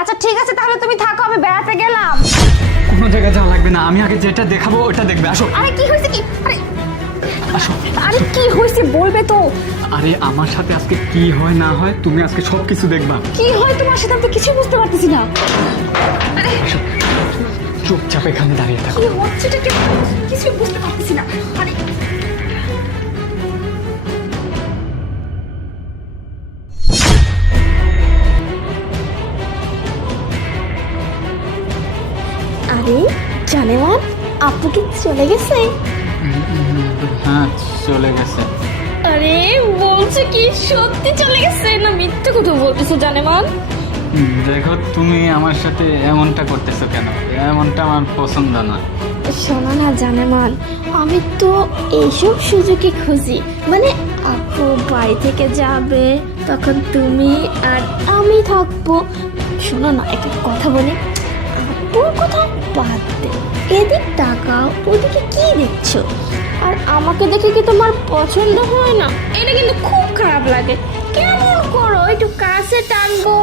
আচ্ছা ঠিক আছে, তাহলে তুমি থাকো, আমি বেড়াতে গেলাম। কোনো জায়গায় যাওয়া লাগবে না, আমি আগে যেটা দেখাবো ওটা দেখবে। আসো আরে কি হয়েছে কি? আরে আসো। আরে কি হয়েছে বলবে তো? আরে আমার সাথে আজকে কি হয় না হয় তুমি আজকে সব কিছু দেখবা। কি হয় তোমার সাথে? আমি তো কিছু বুঝতে পারতেছি না। আরে চুপচাপ এখানে দাঁড়িয়ে থাকো। কি হচ্ছেটা কি? কিছু বুঝতে পারতেছি না। আরে আরে জানেমান, আপু কি চলে গেছে? হ্যাঁ চলে গেছে। আরে বলছে কি সত্যি চলে গেছে না মিথ্যে কথা বলতেছো জানেমান? দেখো তুমি আমার সাথে এমনটা করতেছো কেন? এমনটা আমার পছন্দ না। শোনো না জানেমান, আমি তো এইসব সুযোগই খুঁজি। মানে আপু বাড়ি থেকে যাবে, তখন তুমি আর আমি থাকবো। শোনো না, একটা কথা বলি, আপুর কথা বাদ দে, এদিক টাকাও, ওদিকে কি দেখছো? আর আমাকে দেখে কি তোমার পছন্দ হয় না? এটা কিন্তু খুব খারাপ লাগে। কেমন করো, একটু কাছে টানবো,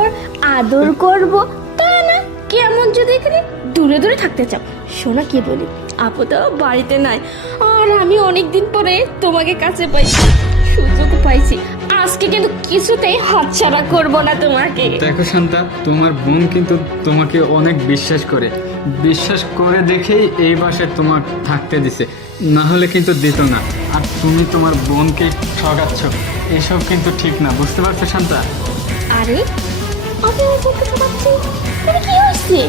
আদর করবো, তা না কেমন যদি এখানে দূরে দূরে থাকতে চাও। শোনা কি বলি, আপু তো বাড়িতে নাই, আর আমি অনেকদিন পরে তোমাকে কাছে পাইছি, সুযোগ পাইছি। আজকে কিন্তু কিছুতেই হাতছাড়া করবো না তোমাকে। দেখো শান্তা, তোমার বোন কিন্তু তোমাকে অনেক বিশ্বাস করে, বিশ্বাস করে দেখেই এই বাসায় তোমার থাকতে দিছে, না হলে কিন্তু দিত না। আর তুমি তোমার বোনকে ঠকাচ্ছ, এসব কিন্তু ঠিক না, বুঝতে পারছো শান্তা? আরে আমি ওর বলতে পারছি, মানে কি হচ্ছে?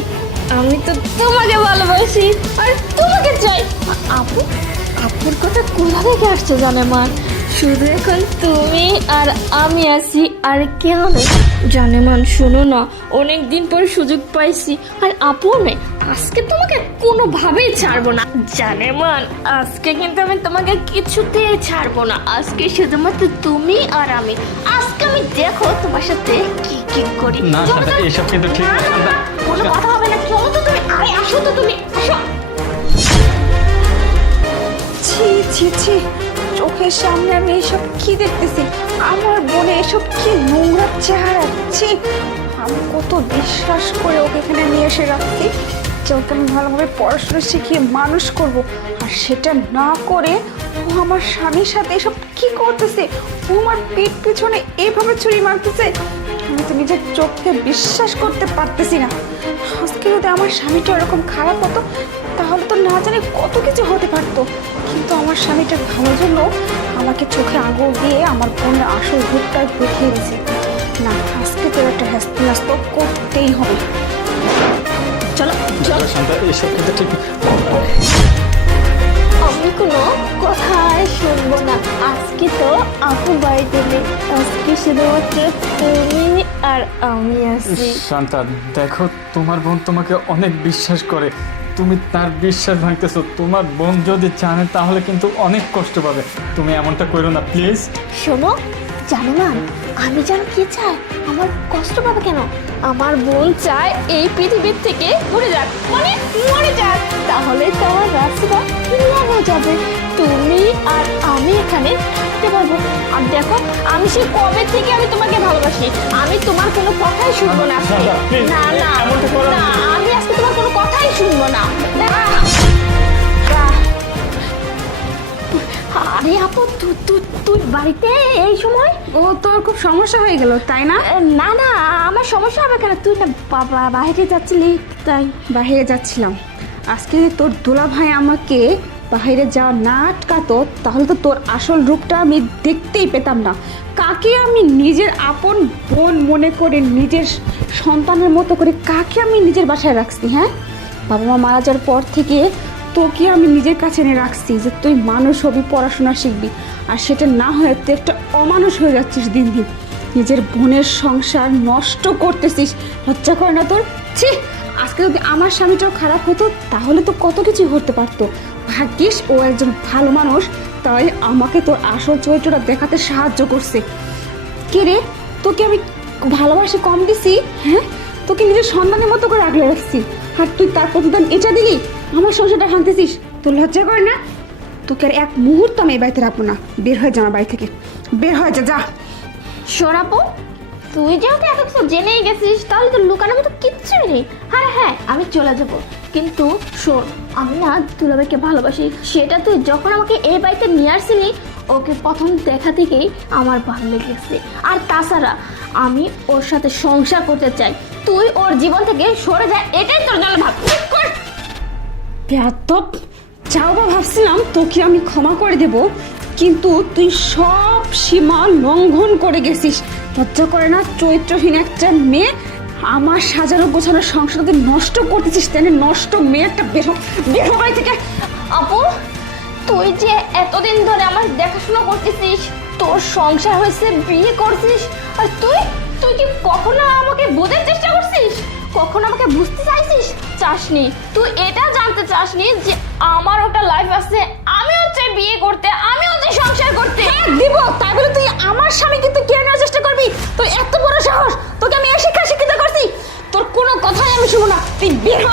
আমি তো তোমাকে ভালোবাসি আর তোমাকে চাই। আপু, আপুর কথা কোথা থেকে আসছে জানে মা? শুধু এখন তুমি আর আমি আছি, আর কেউ নেই। জানেমান শোনো না, অনেক দিন পর সুযোগ পাইছি, আর আপু নেই। আজকে তোমাকে কোনোভাবেই ছাড়বো না জানেমান। আজকে কিন্তু আমি তোমাকে কিছুতেই ছাড়বো না। আজকে শুধুমাত্র তুমি আর আমি। আজকে আমি দেখো তোমার সাথে কি কি করি। না চলো শান্তা, তো। এসব কিন্তু ঠিক না, না না, শান্তা। না, কোনো কথা হবে না। চলো তো তুমি, আরে আসো তো তুমি, আসো। ছি ছি ছি, চোখের সামনে আমি এসব কি দেখতেছি? আমার বোনে এসব কি নোংরা চেহারা! ছি, আমি কত বিশ্বাস করে ওকে এখানে নিয়ে এসে রাখছি যে ওকে আমি ভালোভাবে পড়াশোনা শিখিয়ে মানুষ করব, আর সেটা না করে ও আমার স্বামীর সাথে এসব কি করতেছে? ও আমার পেট পিছনে এইভাবে ছুরি মারতেছে। আমি তো নিজের চোখকে বিশ্বাস করতে পারতেছি না। আজকে যদি আমার স্বামীটা এরকম খারাপ হতো, তাহলে তো না জানি কত কিছু হতে পারতো। কিন্তু আমার স্বামীটার ভালোর জন্য আমাকে চোখে আঙুল দিয়ে আমার বোনের আসল রূপটা দেখিয়ে দিয়েছে। না, আজকে তোর একটা হ্যাস্তি নাস্ত করতেই হবে। চলো চলো। শান্তা, এসব কিন্তু ঠিক না। আমি কোনো কথাই শুনবো না। আজকে তো আপু বাড়িতে নেই, আজকে শুধুমাত্র তুমি আর আমি আছি। শান্তা দেখো, তোমার বোন তোমাকে অনেক বিশ্বাস করে, তুমি তার বিশ্বাস ভাঙতেছো। তোমার বোন যদি জানে তাহলে কিন্তু অনেক কষ্ট পাবে। তুমি এমনটা করো না প্লিজ। শোনো জানো না, আমি জান কি চাই? আমার কষ্ট পাবে কেন? আমার বোন চায় এই পৃথিবীর থেকে মরে যাক, মানে মরে যাক। তাহলে তো আমার রাস্তা ক্লিয়ার হয়ে যাবে, তুমি আর আমি এখানে থাকতে পারবো। আর দেখো, আমি সেই কবে থেকে আমি তোমাকে ভালোবাসি, আমি তোমার কোনো কথাই শুনবো না আজকে। দাদা, please, না না এমনটা করো না। না, আমি আজকে তোমার কোনো কথাই শুনবো না। আরে আপু, তুই বাড়িতে এই সময়? ও, তোর খুব সমস্যা হয়ে গেল তাই না? না না, আমার সমস্যা হবে কেন? তুই না বাবা বাইরে যাচ্ছিলি তাই। বাইরে যাচ্ছিলাম। আজকে যদি তোর দুলা ভাই আমাকে বাইরে যাওয়া না আটকাতো, তাহলে তো তোর আসল রূপটা আমি দেখতেই পেতাম না। কাকে আমি নিজের আপন বোন মনে করে, নিজের সন্তানের মতো করে কাকে আমি নিজের বাসায় রাখছি? হ্যাঁ, বাবা মা মারা যাওয়ার পর থেকে তোকে আমি নিজের কাছে এনে রাখছি যে তুই মানুষ হবি, পড়াশোনা শিখবি, আর সেটা না হয়ে তুই একটা অমানুষ হয়ে যাচ্ছিস দিন দিন। নিজের বোনের সংসার নষ্ট করতেছিস, লজ্জা করে না তোর? ছি, আজকে যদি আমার স্বামীটাও খারাপ হতো তাহলে তো কত কিছু ঘটতে পারতো। ভাগ্যিস ও একজন ভালো মানুষ, তাই আমাকে তোর আসল চরিত্রটা দেখাতে সাহায্য করছে। কে রে, তোকে আমি ভালোবাসি কম দিছি? হ্যাঁ, তোকে নিজের সন্তানের মতো করে আগলে রাখছি, আর তুই তার প্রতিদান এটা দিলি? আমার সংসারটা ভাঙতেছিস, তোর লজ্জা করে না? তোকে আর এক মুহূর্ত আমি এই বাড়িতে রাখবো না। বের হয়ে যা আমার বাড়ি থেকে, বের হয়ে যা। শোনাবো, তুই যেহেতু এত কিছু জেনেই গেছিস, তাহলে তো লুকানোর মতো কিচ্ছু নেই। হ্যাঁ হ্যাঁ আমি চলে যাব, কিন্তু শোন, আমি না দুলাভাইকে ভালোবাসি, সেটা তুই যখন আমাকে এই বাড়িতে নিয়ে আসছিলি ওকে প্রথম দেখা থেকেই আমার ভালো লেগেছে। আর তাছাড়া আমি ওর সাথে সংসার করতে চাই, তুই ওর জীবন থেকে সরে যা, এটাই তোর জন্য ভাব। বেয়াদব, যাও বা ভাবছিলাম তোকে আমি ক্ষমা করে দেব, কিন্তু তুই সব সীমা লঙ্ঘন করে গেছিস। লজ্জা করে না চরিত্রহীন একটা মেয়ে আমার সাজানো গোছানো সংসারকে নষ্ট করতেছিস? তেনে নষ্ট মেয়েটা বের হ বাড়ি থেকে। আপু, তুই যে এতদিন ধরে আমার দেখাশোনা করতেছিস, তোর সংসার হয়েছে, বিয়ে করছিস, আর তুই কি কখনো আমাকে বোঝার চেষ্টা করছিস? কখনো আমাকে বুঝতে চাইছিস? চাসনি। তুই এটা জানতে চাসনি যে আমার একটা লাইফ আছে, আমিও চাই বিয়ে করতে, আমিও চাই সংসার করতে। দিব, তাই বলে তুই আমার স্বামীকে তুই কেড়ে নেওয়ার চেষ্টা করবি? তোর এত বড় সাহস! তোকে আমি এই শিক্ষা শিক্ষিত করছি, তোর কোনো কথাই আমি শুনবো না। তুই বের হ।